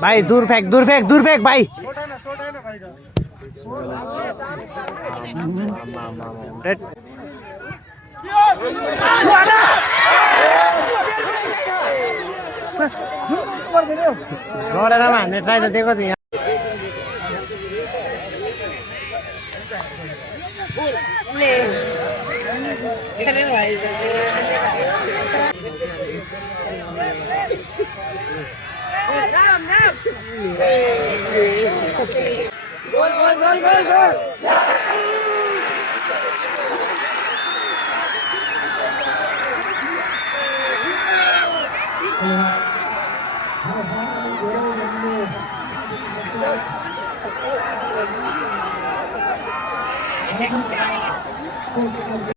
भाई दूर फेंक भाई Gol era man, ne try to देखो तो ले अरे भाई राम गोल